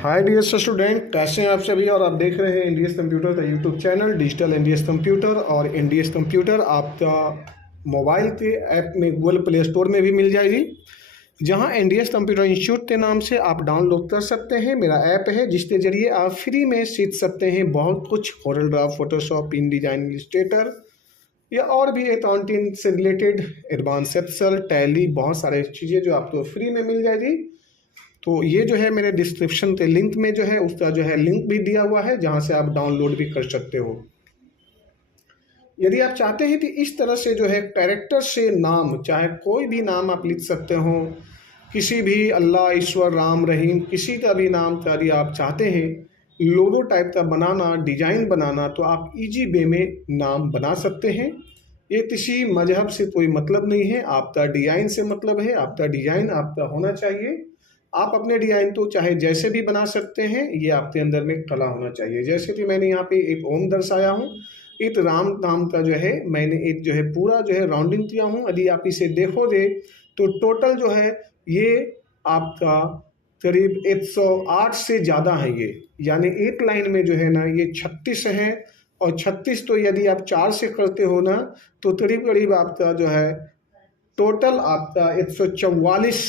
Hi dear student, कैसे हैं आप सभी। और आप देख रहे हैं एनडीएस कंप्यूटर का YouTube channel digital NDS computer. और एनडीएस कंप्यूटर आपका मोबाइल के ऐप में गूगल प्ले स्टोर में भी मिल जाएगी, जहां एनडीएस कंप्यूटर इंस्टीट्यूट के नाम से आप डाउनलोड कर सकते हैं। मेरा ऐप है जिसके जरिए आप फ्री में सीख सकते हैं बहुत कुछ, कोरल ड्रा, फोटोशॉप, इन डिजाइन, इलस्ट्रेटर या और भी अकाउंटिंग से रिलेटेड एडवांस एक्सेल, टैली, बहुत सारे चीज़ें जो आपको फ्री में मिल जाएगी। तो ये जो है मेरे डिस्क्रिप्शन के लिंक में जो है उसका जो है लिंक भी दिया हुआ है, जहाँ से आप डाउनलोड भी कर सकते हो। यदि आप चाहते हैं कि इस तरह से जो है कैरेक्टर से नाम, चाहे कोई भी नाम आप लिख सकते हो, किसी भी अल्लाह, ईश्वर, राम, रहीम, किसी का भी नाम का यदि आप चाहते हैं लोगो टाइप का बनाना, डिजाइन बनाना, तो आप इजी वे में नाम बना सकते हैं। ये किसी मजहब से कोई मतलब नहीं है, आपका डिजाइन से मतलब है। आपका डिजाइन आपका होना चाहिए। आप अपने डिजाइन तो चाहे जैसे भी बना सकते हैं, ये आपके अंदर में कला होना चाहिए। जैसे कि मैंने यहाँ पे एक ओम दर्शाया हूँ, एक राम नाम का जो है मैंने एक जो है पूरा जो है राउंडिंग किया हूँ। यदि आप इसे देखोगे तो टोटल जो है ये आपका करीब 108 से ज़्यादा है ये, यानी एक लाइन में जो है ना ये 36 है। और 36 तो यदि आप 4 से करते हो ना तो करीब करीब आपका जो है टोटल आपका 144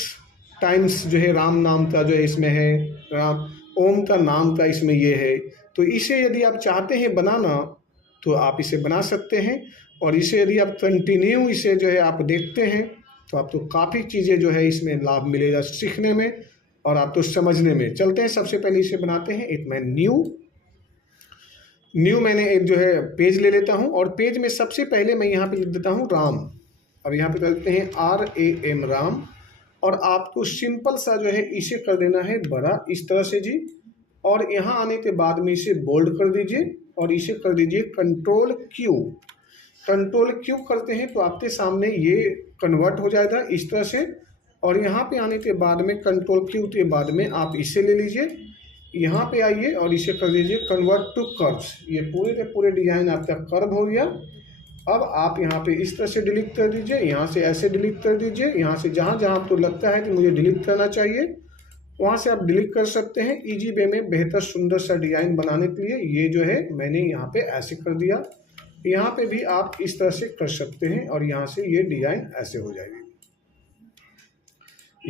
टाइम्स जो है राम नाम का जो है इसमें है, राम ओम का नाम का इसमें ये है। तो इसे यदि आप चाहते हैं बनाना तो आप इसे बना सकते हैं। और इसे यदि आप कंटिन्यू इसे जो है आप देखते हैं तो आपको काफ़ी चीज़ें जो है इसमें लाभ मिलेगा सीखने में और आपको समझने में। चलते हैं, सबसे पहले इसे बनाते हैं। एक मैं न्यू मैंने एक जो है पेज ले लेता हूँ, और पेज में सबसे पहले मैं यहाँ पे लिख देता हूँ राम। अब यहाँ पे कर देते हैं RAM, राम। और आपको सिंपल सा जो है इसे कर देना है बड़ा, इस तरह से जी। और यहाँ आने के बाद में इसे बोल्ड कर दीजिए और इसे कर दीजिए कंट्रोल क्यू। कंट्रोल क्यू करते हैं तो आपके सामने ये कन्वर्ट हो जाएगा इस तरह से। और यहाँ पे आने के बाद में कंट्रोल क्यू के बाद में आप इसे ले लीजिए, यहाँ पे आइए और इसे कर दीजिए कन्वर्ट टू कर्व्स। ये पूरे के पूरे डिजाइन आपका कर्व हो गया। अब आप यहाँ पे इस तरह से डिलीट कर दीजिए, यहाँ से ऐसे डिलीट कर दीजिए, यहाँ से जहाँ जहाँ आपको लगता है कि मुझे डिलीट करना चाहिए वहाँ से आप डिलीट कर सकते हैं। इजी वे में बेहतर सुंदर सा डिज़ाइन बनाने के लिए ये जो है मैंने यहाँ पे ऐसे कर दिया। यहाँ पे भी आप इस तरह से कर सकते हैं और यहाँ से ये डिज़ाइन ऐसे हो जाएगी।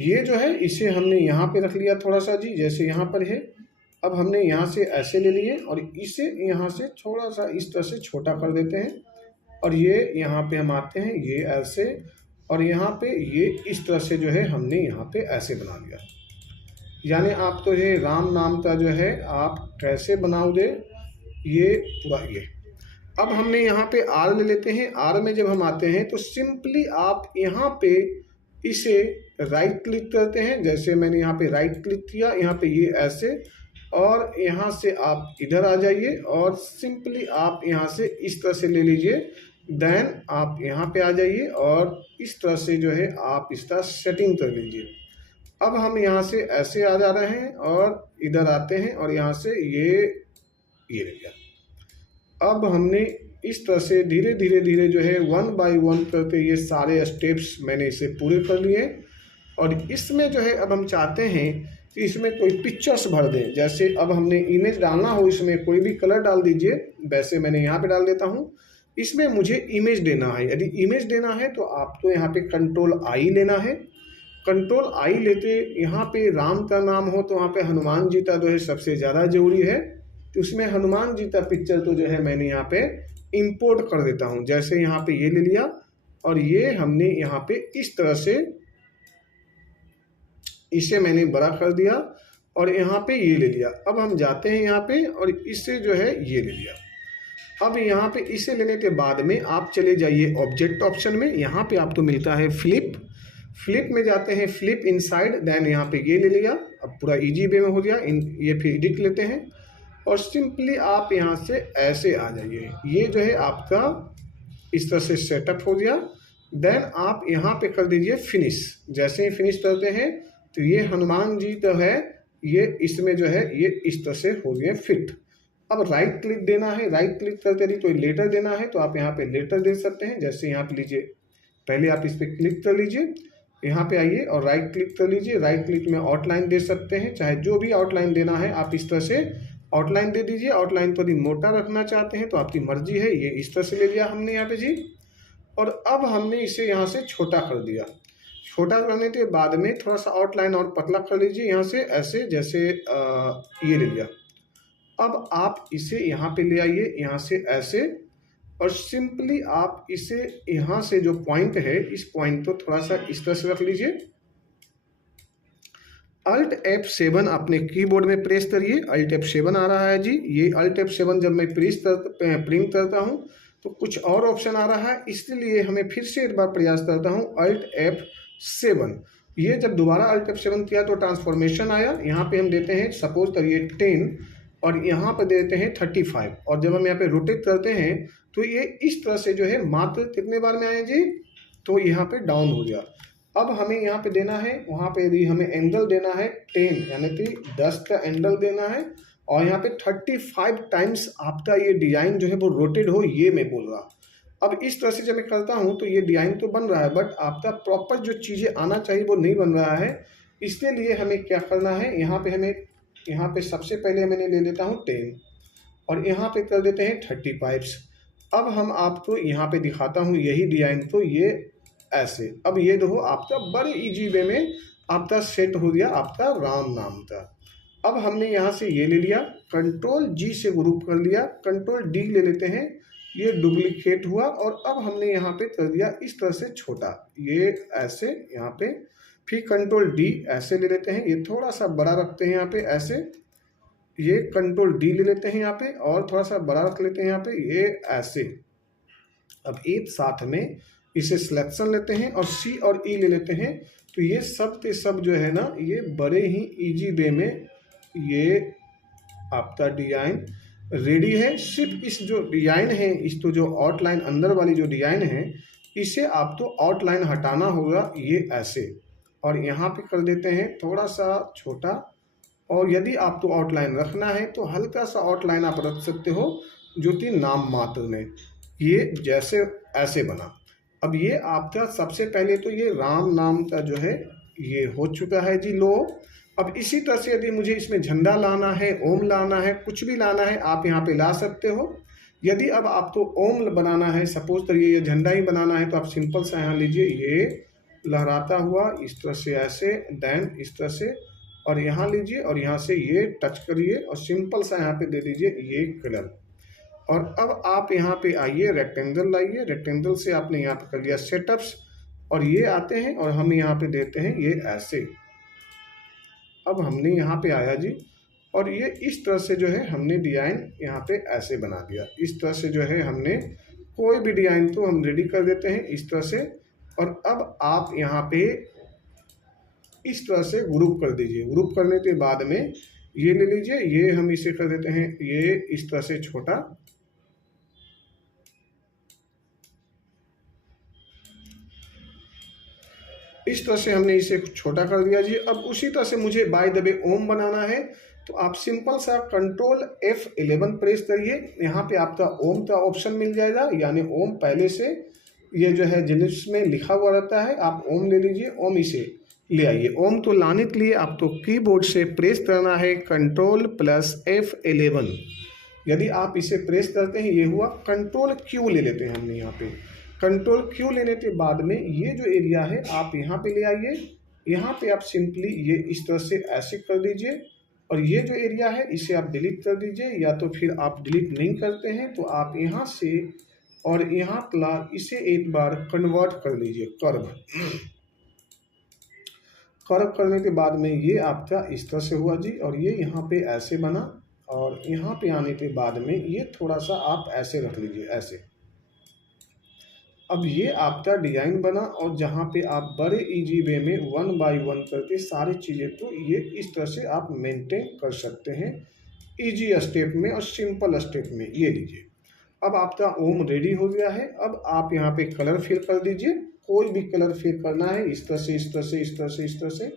ये जो है इसे हमने यहाँ पे रख लिया थोड़ा सा जी, जैसे यहाँ पर है। अब हमने यहाँ से ऐसे ले लिए और इसे यहाँ से थोड़ा सा इस तरह से छोटा कर देते हैं। और ये यहाँ पे हम आते हैं ये ऐसे, और यहाँ पे ये इस तरह से जो है हमने यहाँ पे ऐसे बना दिया। यानी आप तो ये राम नाम का जो है आप कैसे बनाओगे ये पूरा ये। अब हमने यहाँ पे आर ले लेते हैं। आर में जब हम आते हैं तो सिंपली आप यहाँ पे इसे राइट क्लिक करते हैं, जैसे मैंने यहाँ पे राइट क्लिक किया, यहाँ पे ये ऐसे, और यहाँ से आप इधर आ जाइए और सिंपली आप यहाँ से इस तरह से ले लीजिए। देन आप यहाँ पे आ जाइए और इस तरह से जो है आप इसका सेटिंग कर लीजिए। अब हम यहाँ से ऐसे आ जा रहे हैं और इधर आते हैं और यहाँ से ये रह गया। अब हमने इस तरह से धीरे धीरे जो है 1 बाय 1 करके ये सारे स्टेप्स मैंने इसे पूरे कर लिए। और इसमें जो है अब हम चाहते हैं कि इसमें कोई पिक्चर्स भर दें। जैसे अब हमने इमेज डालना हो, इसमें कोई भी कलर डाल दीजिए, वैसे मैंने यहाँ पे डाल देता हूँ। इसमें मुझे इमेज देना है। यदि इमेज देना है तो आपको यहाँ पे कंट्रोल आई लेना है। कंट्रोल आई लेते यहाँ पे राम का नाम हो तो वहाँ पे हनुमान जी का जो है सबसे ज़्यादा जरूरी है, तो उसमें हनुमान जी का पिक्चर तो जो है मैंने यहाँ पे इंपोर्ट कर देता हूँ। जैसे यहाँ पे ये ले लिया और ये हमने यहाँ पे इस तरह से इसे मैंने बड़ा कर दिया और यहाँ पे ये ले लिया। अब हम जाते हैं यहाँ पे और इससे जो है ये ले लिया। अब यहाँ पे इसे लेने के बाद में आप चले जाइए ऑब्जेक्ट ऑप्शन में। यहाँ पे आपको मिलता है फ्लिप में जाते हैं, फ्लिप इनसाइड। देन यहाँ पे ये ले लिया। अब पूरा इजी वे में हो गया। ये फिर एडिट लेते हैं और सिंपली आप यहाँ से ऐसे आ जाइए। ये जो है आपका इस तरह से सेटअप हो गया। देन आप यहाँ पे कर दीजिए फिनिश। जैसे ही फिनिश करते हैं तो ये हनुमान जी तो है ये इसमें जो है ये इस तरह से हो गए फिट। अब राइट क्लिक देना है, राइट क्लिक करते रहिए। तो लेटर देना है तो आप यहाँ पे लेटर दे सकते हैं। जैसे यहाँ पे लीजिए, पहले आप इस पर क्लिक कर लीजिए यहाँ पे आइए और राइट क्लिक कर लीजिए। राइट क्लिक में आउटलाइन दे सकते हैं, चाहे जो भी आउटलाइन देना है आप इस तरह से आउटलाइन दे दीजिए। आउटलाइन थोड़ी मोटा रखना चाहते हैं तो आपकी मर्जी है, ये इस तरह से ले लिया हमने यहाँ पे जी। और अब हमने इसे यहाँ से छोटा कर दिया। छोटा करने के बाद में थोड़ा सा आउटलाइन और पतला कर लीजिए यहाँ से, ऐसे जैसे ये ले लिया। अब आप इसे यहाँ पे ले आइए, यहाँ से ऐसे, और सिंपली आप इसे यहाँ से जो पॉइंट है इस पॉइंट को थोड़ा सा इस तरह से रख लीजिए। Alt F7 अपने कीबोर्ड में प्रेस करिए। Alt F7 आ रहा है जी। ये Alt F7 जब मैं प्रिंट करता हूँ तो कुछ और ऑप्शन आ रहा है, इसलिए हमें फिर से एक बार प्रयास करता हूँ Alt F7। ये जब दोबारा Alt F7 किया तो ट्रांसफॉर्मेशन आया। यहाँ पे हम देते हैं सपोज करिए 10 और यहाँ पर देते हैं 35, और जब हम यहाँ पे रोटेट करते हैं तो ये इस तरह से जो है मात्र कितने बार में आए जी, तो यहाँ पे डाउन हो गया। अब हमें यहाँ पे देना है, वहाँ पे यदि हमें एंगल देना है 10 यानी कि 10 का एंगल देना है, और यहाँ पे 35 टाइम्स आपका ये डिजाइन जो है वो रोटेट हो, ये मैं बोल रहा। अब इस तरह से जब मैं करता हूँ तो ये डिजाइन तो बन रहा है, बट आपका प्रॉपर जो चीज़ें आना चाहिए वो नहीं बन रहा है। इसके लिए हमें क्या करना है, यहाँ पे सबसे पहले मैंने ले लेता हूँ 10 और यहाँ पे कर देते हैं 35। अब हम आपको यहाँ पे दिखाता हूँ यही डिजाइन, तो ये ऐसे। अब ये देखो आपका बड़े इजी वे में आपका सेट हो गया आपका राम नाम का। अब हमने यहाँ से ये ले लिया, कंट्रोल जी से ग्रुप कर लिया, कंट्रोल डी ले लेते हैं, ये डुप्लीकेट हुआ, और अब हमने यहाँ पे कर दिया इस तरह से छोटा, ये ऐसे यहाँ पे। फिर कंट्रोल डी ऐसे ले लेते हैं, ये थोड़ा सा बड़ा रखते हैं यहाँ पे ऐसे, ये कंट्रोल डी ले लेते हैं यहाँ पे और थोड़ा सा बड़ा रख लेते हैं यहाँ पे, ये ऐसे। अब एक साथ में इसे सिलेक्शन लेते हैं और सी और ई ले लेते हैं, तो ये सब के सब जो है ना ये बड़े ही इजी वे में ये आपका डिजाइन रेडी है। सिर्फ इस जो डिजाइन है, इस तो जो आउटलाइन अंदर वाली जो डिजाइन है, इसे आपको आउटलाइन हटाना होगा, ये ऐसे, और यहाँ पे कर देते हैं थोड़ा सा छोटा। और यदि आपको आउटलाइन रखना है तो हल्का सा आउटलाइन आप रख सकते हो, जो कि नाम मात्र में, ये जैसे ऐसे बना। अब ये आपका सबसे पहले तो ये राम नाम का जो है ये हो चुका है जी लो। अब इसी तरह से यदि मुझे इसमें झंडा लाना है, ओम लाना है, कुछ भी लाना है, आप यहाँ पे ला सकते हो। यदि अब आपको ओम बनाना है, सपोज करिए ये झंडा ही बनाना है, तो आप सिंपल सा यहाँ लीजिए, ये लहराता हुआ इस तरह से ऐसे, देन इस तरह से, और यहाँ लीजिए और यहाँ से ये टच करिए और सिंपल सा यहाँ पे दे दीजिए ये कलर। और अब आप यहाँ पे आइए, रेक्टेंगल लाइए, रेक्टेंगल से आपने यहाँ पे कर लिया सेटअप्स, और ये आते हैं और हम यहाँ पे देते हैं ये ऐसे। अब हमने यहाँ पे आया जी, और ये इस तरह से जो है हमने डिजाइन यहाँ पे ऐसे बना दिया। इस तरह से जो है हमने कोई भी डिजाइन तो हम रेडी कर देते हैं इस तरह से। और अब आप यहाँ पे इस तरह से ग्रुप कर दीजिए। ग्रुप करने के बाद में ये ले लीजिए, ये हम इसे कर देते हैं ये इस तरह से छोटा, इस तरह से हमने इसे छोटा कर दिया जी। अब उसी तरह से मुझे बाय द वे ओम बनाना है, तो आप सिंपल सा कंट्रोल F11 प्रेस करिए, यहाँ पे आपका ओम का ऑप्शन मिल जाएगा, यानी ओम पहले से ये जो है जिसमें लिखा हुआ रहता है, आप ओम ले लीजिए, ओम इसे ले आइए। ओम तो लाने के लिए आपको कीबोर्ड से प्रेस करना है कंट्रोल प्लस F11। यदि आप इसे प्रेस करते हैं ये हुआ, कंट्रोल क्यू ले लेते हैं हमने यहाँ पे। कंट्रोल क्यू लेने के बाद में ये जो एरिया है आप यहाँ पे ले आइए, यहाँ पे आप सिंपली ये इस तरह से ऐसे कर दीजिए, और ये जो एरिया है इसे आप डिलीट कर दीजिए, या तो फिर आप डिलीट नहीं करते हैं तो आप यहाँ से और यहाँ तला इसे एक बार कन्वर्ट कर लीजिए कर्व। कर्व करने के बाद में ये आपका इस तरह से हुआ जी, और ये यहाँ पे ऐसे बना, और यहाँ पे आने के बाद में ये थोड़ा सा आप ऐसे रख लीजिए ऐसे। अब ये आपका डिजाइन बना, और जहाँ पे आप बड़े इजी वे में 1 बाय 1 करके सारी चीज़ें तो ये इस तरह से आप मेंटेन कर सकते हैं इजी स्टेप में और सिंपल स्टेप में। ये लीजिए, अब आपका ओम रेडी हो गया है। अब आप यहाँ पे कलर फिल कर दीजिए, कोई भी कलर फिल करना है, इस तरह से इस तरह से इस तरह से इस तरह से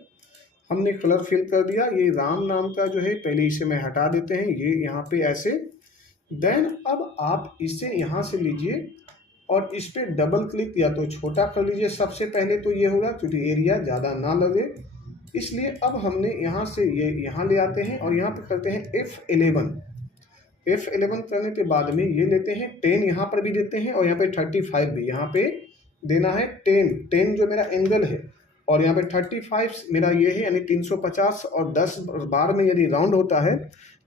हमने कलर फिल कर दिया। ये राम नाम का जो है पहले इसे मैं हटा देते हैं, ये यहाँ पे ऐसे। देन अब आप इसे यहाँ से लीजिए और इस पर डबल क्लिक या तो छोटा कर लीजिए सबसे पहले, तो ये होगा क्योंकि एरिया ज़्यादा ना लगे, इसलिए अब हमने यहाँ से ये यहाँ ले आते हैं और यहाँ पे करते हैं F11। F11 करने के बाद में ये लेते हैं 10, यहाँ पर भी देते हैं और यहाँ पे 35 भी यहाँ पे देना है। 10 जो मेरा एंगल है और यहाँ पे 35 मेरा ये है, यानी 350 और 10 बार में यदि राउंड होता है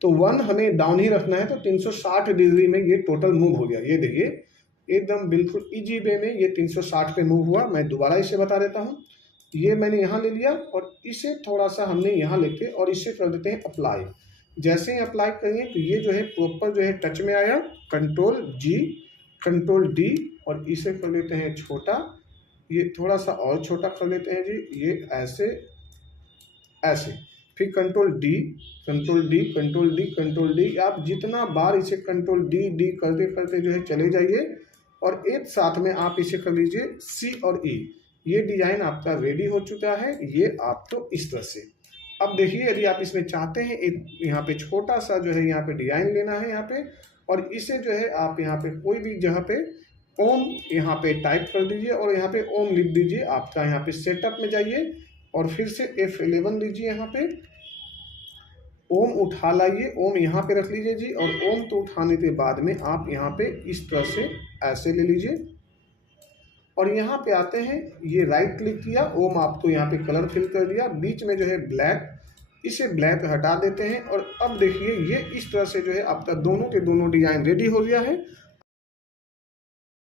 तो 1 हमें डाउन ही रखना है, तो 360 डिग्री में ये टोटल मूव हो गया। ये देखिए एकदम बिल्कुल इजी वे में ये 360 पे मूव हुआ। मैं दोबारा इसे बता देता हूँ। ये मैंने यहाँ ले लिया और इसे थोड़ा सा हमने यहाँ लेके और इसे कर देते हैं अप्लाई। जैसे ही अप्लाई करेंगे तो ये जो है प्रॉपर जो है टच में आया। Ctrl+G Ctrl+D और इसे कर देते हैं छोटा, ये थोड़ा सा और छोटा कर देते हैं जी, ये ऐसे ऐसे, फिर Ctrl+D Ctrl+D Ctrl+D Ctrl+D। आप जितना बार इसे Ctrl+D करते करते जो है चले जाइए और एक साथ में आप इसे कर लीजिए C और E। ये डिजाइन आपका रेडी हो चुका है। ये आपको इस तरह से, अब देखिए यदि आप इसमें चाहते हैं एक यहाँ पे छोटा सा जो है यहाँ पे डिजाइन लेना है यहाँ पे, और इसे जो है आप यहाँ पे कोई भी जगह पे ओम यहाँ पे टाइप कर दीजिए और यहाँ पे ओम लिख दीजिए। आपका यहाँ पे सेटअप में जाइए और फिर से F11 लीजिए, यहाँ पे ओम उठा लाइए, ओम यहाँ पे रख लीजिए जी। और ओम तो उठाने के बाद में आप यहाँ पे इस तरह से ऐसे ले लीजिए और यहाँ पे आते हैं, ये राइट क्लिक किया, ओम आपको यहाँ पे कलर फिल कर दिया, बीच में जो है ब्लैक, इसे ब्लैक हटा देते हैं। और अब देखिए ये इस तरह से जो है आपका दोनों के दोनों डिजाइन रेडी हो गया है।